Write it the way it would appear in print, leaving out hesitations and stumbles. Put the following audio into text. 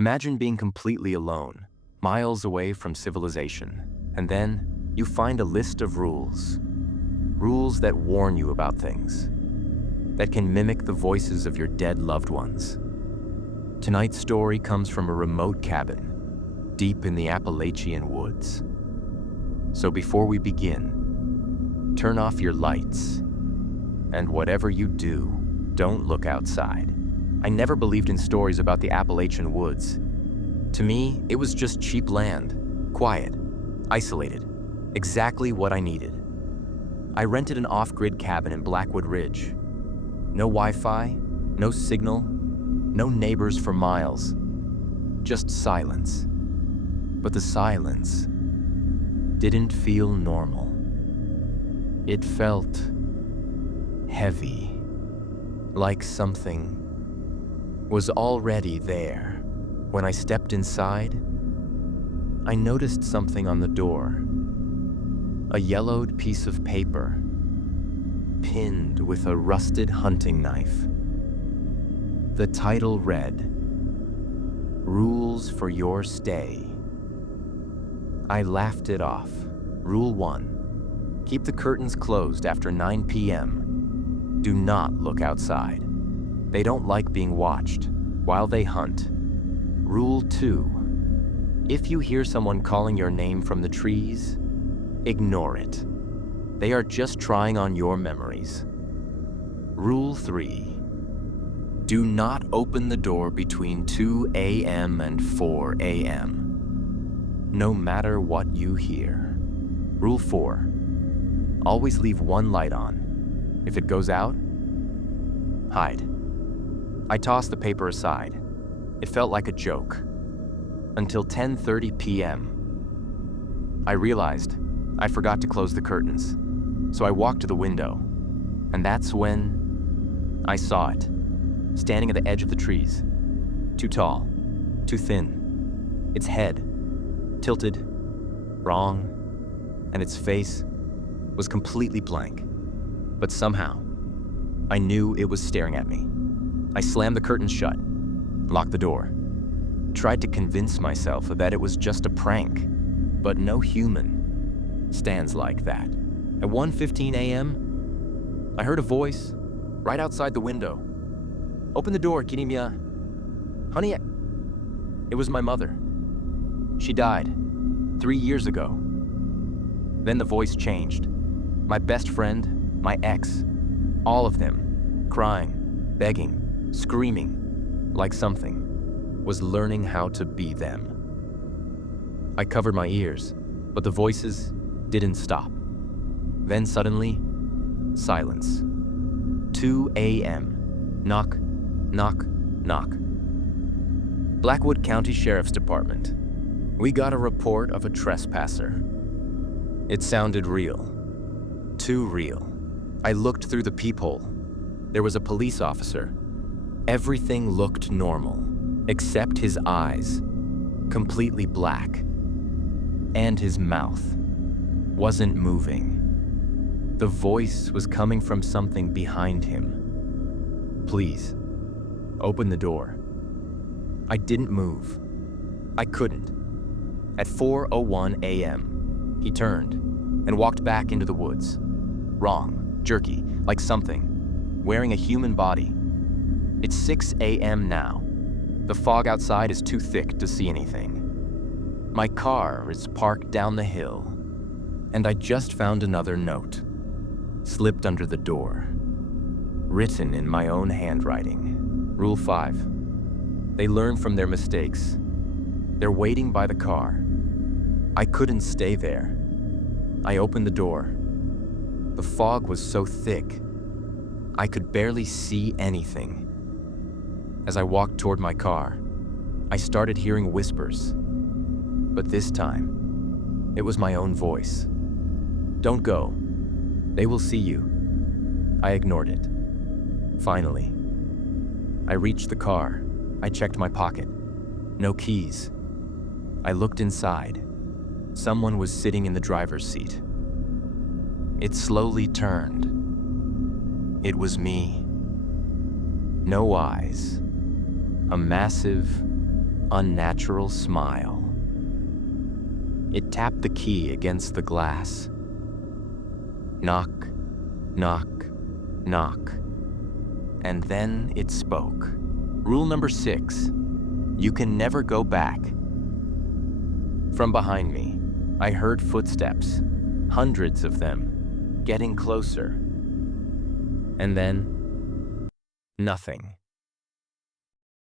Imagine being completely alone, miles away from civilization, and then you find a list of rules. Rules that warn you about things, that can mimic the voices of your dead loved ones. Tonight's story comes from a remote cabin, deep in the Appalachian woods. So before we begin, turn off your lights, and whatever you do, don't look outside. I never believed in stories about the Appalachian woods. To me, it was just cheap land, quiet, isolated, exactly what I needed. I rented an off-grid cabin in Blackwood Ridge. No Wi-Fi, no signal, no neighbors for miles, just silence. But the silence didn't feel normal. It felt heavy, like something was already there. When I stepped inside, I noticed something on the door. A yellowed piece of paper, pinned with a rusted hunting knife. The title read, "Rules for Your Stay." I laughed it off. Rule 1, keep the curtains closed after 9 p.m. Do not look outside. They don't like being watched while they hunt. Rule 2, if you hear someone calling your name from the trees, ignore it. They are just trying on your memories. Rule 3, do not open the door between 2 a.m. and 4 a.m., no matter what you hear. Rule 4, always leave one light on. If it goes out, hide. I tossed the paper aside. It felt like a joke. Until 10:30 p.m. I realized I forgot to close the curtains, so I walked to the window, and that's when I saw it, standing at the edge of the trees. Too tall, too thin, its head tilted, wrong, and its face was completely blank. But somehow, I knew it was staring at me. I slammed the curtains shut, locked the door, tried to convince myself that it was just a prank, but no human stands like that. At 1:15 a.m., I heard a voice right outside the window. "Open the door, Kirimya. Honey," it was my mother. She died 3 years ago. Then the voice changed. My best friend, my ex, all of them, crying, begging, screaming, like something was learning how to be them. I covered my ears, but the voices didn't stop. Then suddenly, silence. 2 a.m. Knock, knock, knock. Blackwood County Sheriff's Department. We got a report of a trespasser. It sounded real. Too real. I looked through the peephole. There was a police officer. Everything looked normal, except his eyes, completely black, and his mouth wasn't moving. The voice was coming from something behind him. "Please, open the door." I didn't move. I couldn't. At 4:01 a.m., he turned and walked back into the woods. Wrong, jerky, like something, wearing a human body. It's 6 a.m. now. The fog outside is too thick to see anything. My car is parked down the hill, and I just found another note, slipped under the door, written in my own handwriting. Rule 5, they learn from their mistakes. They're waiting by the car. I couldn't stay there. I opened the door. The fog was so thick, I could barely see anything. As I walked toward my car, I started hearing whispers. But this time, it was my own voice. "Don't go. They will see you." I ignored it. Finally, I reached the car. I checked my pocket. No keys. I looked inside. Someone was sitting in the driver's seat. It slowly turned. It was me. No eyes. A massive, unnatural smile. It tapped the key against the glass. Knock, knock, knock. And then it spoke. Rule number 6, you can never go back. From behind me, I heard footsteps, hundreds of them, getting closer. And then, nothing.